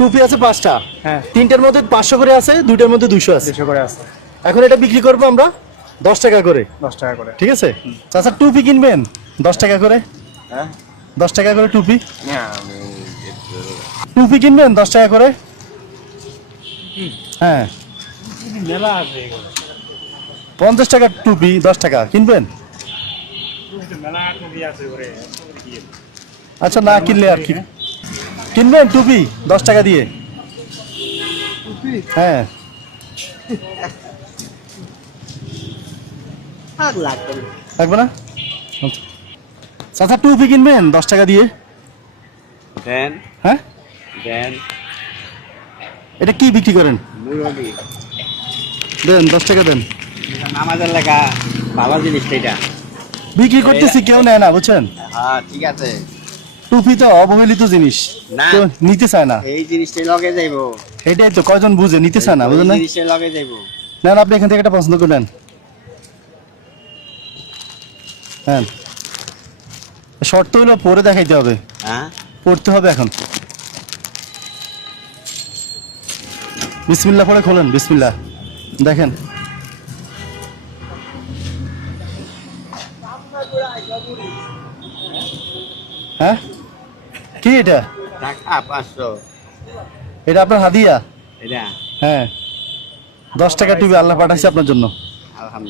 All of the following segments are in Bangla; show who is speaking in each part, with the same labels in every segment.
Speaker 1: টুপি আছে পাঁচটা।
Speaker 2: হ্যাঁ।
Speaker 1: তিনটার মধ্যে পাঁচশো করে আছে দুইটার মধ্যে দুশো আছে।
Speaker 2: দুশো করে আছে।
Speaker 1: এখন এটা বিক্রি করব আমরা দশ টাকা করে।
Speaker 2: দশ টাকা করে।
Speaker 1: ঠিক আছে? চাচা টুপি কিনবেন? দশ টাকা করে? হ্যাঁ। দশ টাকা করে টুপি? টুপি কিনবেন দশ টাকা করে? হ্যাঁ। পঞ্চাশ টাকা টুপি দশ টাকা। কিনবেন? আচ্ছা না কিনলে আর কি? কিনবেন টুপি দশ টাকা দিয়ে। হ্যাঁ। লাগবে না। আচ্ছা। চাচা টুপি কিনবেন দশ টাকা দিয়ে।
Speaker 3: দেন।
Speaker 1: হ্যাঁ?
Speaker 3: দেন।
Speaker 1: এটা কি বিক্রি করেন? দেন দশ টাকা দেন।
Speaker 3: আমাদের লেখা বাবা জিনিসটা এটা।
Speaker 1: বিক্রি করতেছি কেউ নেয় না বুঝছেন?
Speaker 3: হ্যাঁ ঠিক আছে।
Speaker 1: টুপি তো অবহেলিত জিনিস।
Speaker 3: না।
Speaker 1: নিতে চায় না।
Speaker 3: এই জিনিসটা লগে যাইব।
Speaker 1: এটাই তো কয়জন বুঝে নিতে চায় না না?
Speaker 3: জিনিসটা লগে যাইব।
Speaker 1: নেন আপনি এখান থেকে একটা পছন্দ করলেন হ্যাঁ শর্ত হলো পরে দেখাইতে হবে।
Speaker 3: হ্যাঁ?
Speaker 1: পড়তে হবে এখন। বিসমিল্লাহ পরে খোলেন বিসমিল্লাহ। দেখেন। হ্যাঁ? কি এটা?
Speaker 3: টাকা পাঁচশো।
Speaker 1: এটা আপনার হাদিয়া?
Speaker 3: এটা?
Speaker 1: হ্যাঁ। দশ টাকা টুপি আল্লাহ পাঠাইছে আপনার জন্য। হ্যাঁ?
Speaker 4: আমি।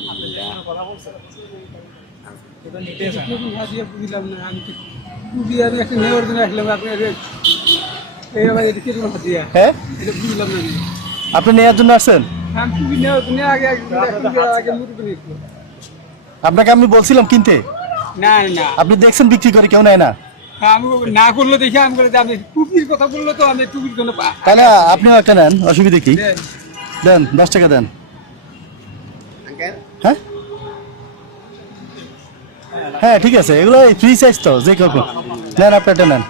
Speaker 1: আপনি নেওয়ার জন্য আসছেন?
Speaker 4: আমি টুপি নেওয়ার জন্য আগে আগে টুপি আগে মুরগি নিচ্ছি
Speaker 1: আপনাকে আমি বলছিলাম কিনতে।
Speaker 4: না না।
Speaker 1: আপনি দেখছেন বিক্রি করে কেউ নেয় না।
Speaker 4: আমি না করলে দেখে আমি করে আমি টুপির কথা বলল তো আমি টুপির জন্য
Speaker 1: তাহলে আপনিও একটা নেন অসুবিধা কি? দেন। দশ টাকা দেন। হ্যাঁ? হ্যাঁ ঠিক আছে এগুলো ফ্রি সাইজ তো যে কেউ। নেন আপনি একটা নেন।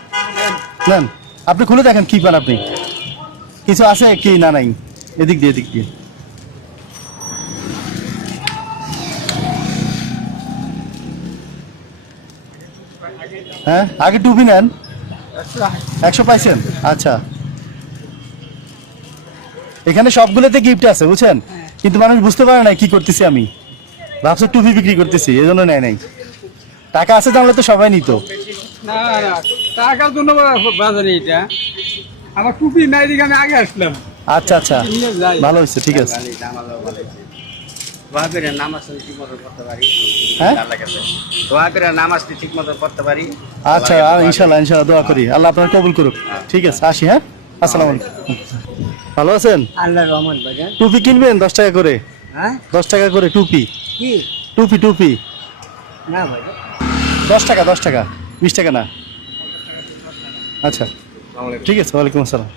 Speaker 1: নেন আপনি খুলে দেখেন কি পান আপনি। কিছু আছে কি না নাই? এদিক দিয়ে এদিক দিয়ে। হ্যাঁ? আগে টুপি নেন। একশো পাইছেন? আচ্ছা। এখানে সবগুলোতে গিফট আছে বুঝছেন? কিন্তু মানুষ বুঝতে পারে না কি করতেছি আমি। ভাবছে টুপি বিক্রি করতেছি এই জন্য নেয় নাই। টাকা আছে জানলে তো সবাই নিত।
Speaker 4: না না টাকার জন্য বাজারে এটা। আমার টুপি নাই দেখে আমি আগে আসলাম।
Speaker 1: আচ্ছা আচ্ছা। ভালো হয়েছে ঠিক আছে।
Speaker 3: করে নামাজ ঠিক মতো করতে পারি।
Speaker 1: হ্যাঁ?
Speaker 3: আল্লাহ কাছে নামাজ ঠিক মতো করতে পারি।
Speaker 1: আচ্ছা ইনশাল্লাহ ইনশাল্লাহ দোয়া করি। আল্লাহ আপনার কবুল করুক। ঠিক আছে আসি হ্যাঁ? আসসালামু আলাইকুম। ভালো আছেন?
Speaker 3: আল্লাহ রহমান বাজান
Speaker 1: টুপি কিনবেন দশ টাকা করে?
Speaker 3: হ্যাঁ?
Speaker 1: দশ টাকা করে টুপি।
Speaker 3: কি?
Speaker 1: টুপি টুপি।
Speaker 3: না বাজান
Speaker 1: দশ টাকা দশ টাকা। বিশ টাকা না? আচ্ছা। ঠিক আছে ওয়ালাইকুম আসসালাম।